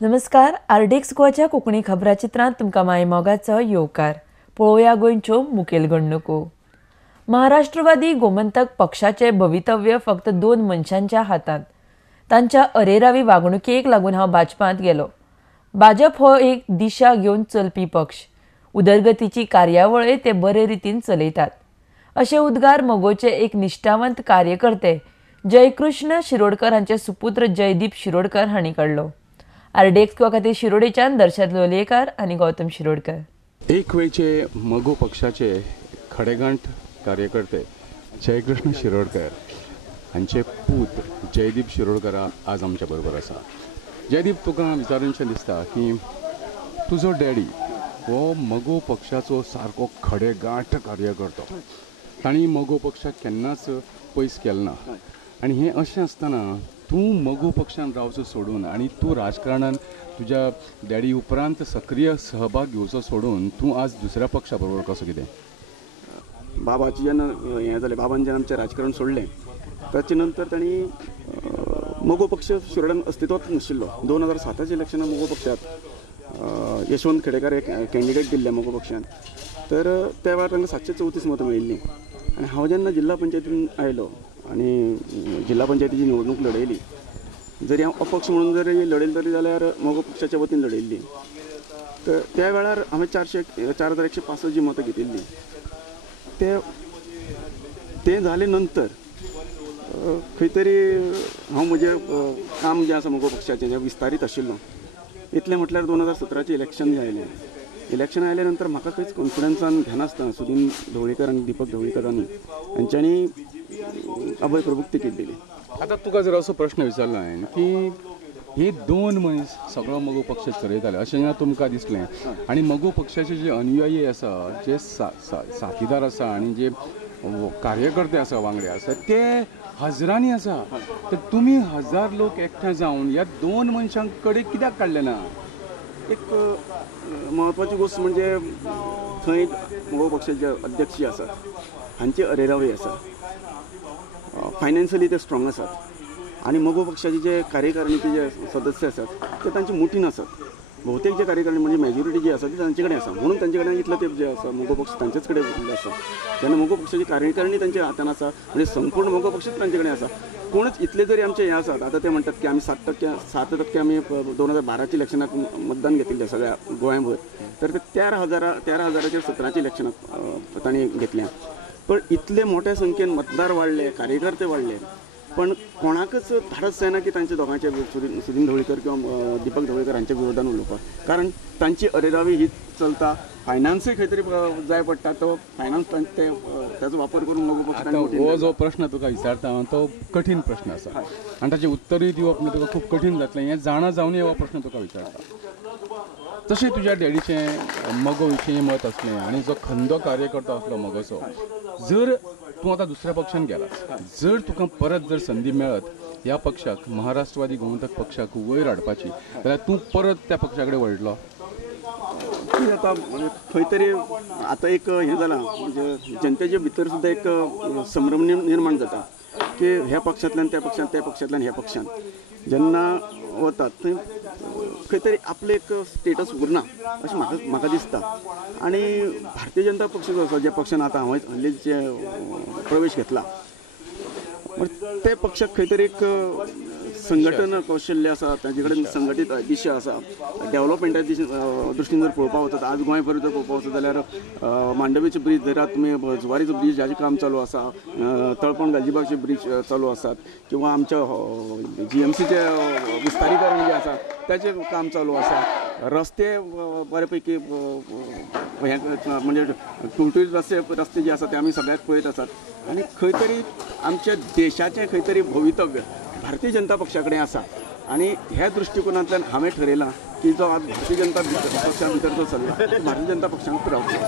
नमस्कार. आरडीएक्स गोवाच्या कोंकणी खबराचित्रांत तुमकां माय मोगाचो येवकार. पळोवया गोंयच्यो मुखेल घडणुको. महाराष्ट्रवादी गोमंतक पक्षाचे भवितव्य फक्त दोन मनशांच्या हातांत. तांच्या अरेरावी वागणुकेक लागून हांव भाजपांत गेलो. भाजप हो एक दिशा घेवन चलपी पक्ष. उदरगतीची कार्यावळय ते बरे रितीन चलयतात अशे उद्गार मोगोचे एक निश्ठावंत कार्यकर्ते जयकृष्ण शिरोडकर हांचे सुपुत्र जयदीप शिरोडकर हांणी काडलो. आरडीएक्स गोवा खातीर शिरोडेच्यान दर्शत लोलयेकार आनी गौतम शिरोडकर. एक वेळचे मगो पक्षाचे खडेगांठ कार्यकर्ते जयकृष्ण शिरोडकर हांचे पूत जयदीप शिरोडकर आज आमच्या बरोबर आसा. जयदीप, तुका विचारूनशें दिसता की तुजो डॅडी हो मगो पक्षाचो सारको खडेगांठ कार्यकर्तो. तांणी मगो पक्षाक केन्नाच पयस केलें ना आनी हें अशें आसतना तूं मगो पक्षान रावचो सोडून आनी तूं राजकारणान तुज्या डॅडी उपरांत सक्रीय सहभाग घेवचो सोडून तूं आज दुसऱ्या पक्षा बरोबर कसो कितें? बाबाचें जेन्ना हें जालें, बाबान जेन्ना आमचें राजकारण सोडलें ताचे नंतर तांणी मगो पक्ष शिरोडान अस्तित्वांत नाशिल्लो. 2007च्या इलेक्शनाक मगो पक्षात यशवंत खेडेकार एक कॅन्डिडेट दिल्ले मगो पक्षान. तर त्या वेळार तांकां 734 मतां मेळिल्लीं आनी हांव जेन्ना जिल्हा पंचायतीन आयलो आनी जिल्हा पंचायतीची निवडणूक लडयली, जरी हांव अपक्ष म्हणून जरी लडयली तरी जाल्यार मगो पक्षाच्या वतीन लडयल्ली. तर त्या वेळार हांवें 4165 जी मतां घेतिल्ली. ते जाले नंतर खंय तरी हांव म्हजें काम जें आसा मगो पक्षाचें जें विस्तारीत आशिल्लो इतलें म्हटल्यार 2017चें इलेक्शन आयलें. इलेक्शन आयल्या नंतर म्हाका खंयच कॉन्फिडन्सान घेनासतना सुदीन ढवळीकर आनी दिपक ढवळीकरांनी हांच्यांनी अभय प्रभूक तिकीट दिली. आतां तुका जर असो प्रश्न विचारलो हांवें की हे दोन मनीस सगळो मगो पक्ष चलयताले अशें जेन्ना तुमकां दिसलें आनी मगो पक्षाचे जे अनुयायी आसा, जे साथीदार आसा आनी जे कार्यकर्ते आसा, वांगडे आसा, ते हजारांनी आसा, तर तुमी 1000 लोक एकठांय जावन ह्या दोन मनशां कडेन कित्याक काडलें ना? एक महत्वाची गोष्ट म्हणजे थंय मगो पक्षाचे जे अध्यक्ष आसात हांची अरेरावी आसा. फायनान्शियली ते स्ट्रॉंग आसात आनी मगो पक्षाचे जे कार्यकारिणीचे जे सदस्य आसात ते तांचे मुठीन आसात. बहुतेक जे कार्यकारिणी म्हणजे मेजॉरिटी जी आसा ती तांचे कडेन आसा, म्हणून तांचे कडेन इतलो तेंप जे आसा मगो पक्ष तांचेच कडेन उरले आसा. तेन्ना मगो पक्षाची कार्यकारिणी तांच्या हातान आसा म्हणजे संपूर्ण मगो पक्षच तांचे कडेन आसा. कोणच इतले जरी आमचे हे आसात, आता ते म्हणतात की आम्ही 7% आम्ही 2012च्या इलेक्शनाक मतदान घेतिल्लें सगळ्या गोंयभर, तर ते 13,000च्या 17च्या इलेक्शनाक तांणी घेतल्या. पण इतले मोठ्या संख्येन मतदार वाडले, कार्यकर्ते वाडले, पण कोणाकच धाडस जायना की तांच्या दोगांच्या सुदीन ढवळीकर किंवा दिपक ढवळीकर हांच्या विरोधान उलोवपाक. कारण तांची अरेरावी हीच चलता. फायनान्सूय खंय तरी जाय पडटा, तो फायनान्स त्याचो वापर करून मगो पक्ष. हो जो प्रश्न तुका विचारता तो कठीण प्रश्न आसा आनी ताचें उत्तरूय दिवप तुका खूब कठीण जातलें. हें जाणा जावनय हो प्रश्न तुका विचारता. तशें तुज्या डॅडीचें मगो विशीं मत असलें आनी जो खंदो कार्यकर्तो आसलो मगोचो, जर तूं आतां दुसऱ्या पक्षान गेला, जर तुका परत जर संदी मेळत ह्या पक्षाक, महाराष्ट्रवादी गोमंतक पक्षाक वयर हाडपाची, जाल्यार तूं परत त्या पक्षा कडेन वळटलो? की आता खंय तरी आता एक हें जालां म्हणजे जनतेच्या भितर सुद्दां एक संभ्रम निर्माण जाता की ह्या पक्षांतल्यान त्या पक्षांत, त्या पक्षांतल्यान ह्या पक्षांत जेन्ना वतात थंय खंय तरी आपले एक स्टेटस उरना अशें म्हाका दिसता. आनी भारतीय जनता पक्ष जो आसा, ज्या पक्षान आतां हांवें हल्लीच जे प्रवेश घेतला, ते पक्षाक खंय तरी एक संघटन कौशल्य आसा, ताजे कडेन संघटीत दिशा आसा. डेव्हलपमेंटाच्या दृश्टीन जर पळोवपाक वचत, आज गोंयभर जर पळोवपाक वचत जाल्यार मांडवीचो ब्रीज धरात तुमी, जुवारीचो ब्रीज हाजें काम चालू आसा, तळपण गालजीबागचे ब्रीज चालू आसात, किंवा आमच्या GMCचे विस्तारीकरण जे आसा त्याचें काम चालू आसा. रस्ते बऱ्यापैकी हे म्हणजे टुळटुळीत रस्ते जे आसा ते आमी सगळ्याक पळयत आसात. आनी खंय तरी आमच्या देशाचें खंय तरी भवितव्य भारतीय जनता पक्षा कडेन आसा. आनी ह्या दृश्टिकोनांतल्यान हांवें ठरयलां की जो आज भारतीय जनता पक्षा भितर जो चल्ला, भारतीय जनता पक्षांत रावचो.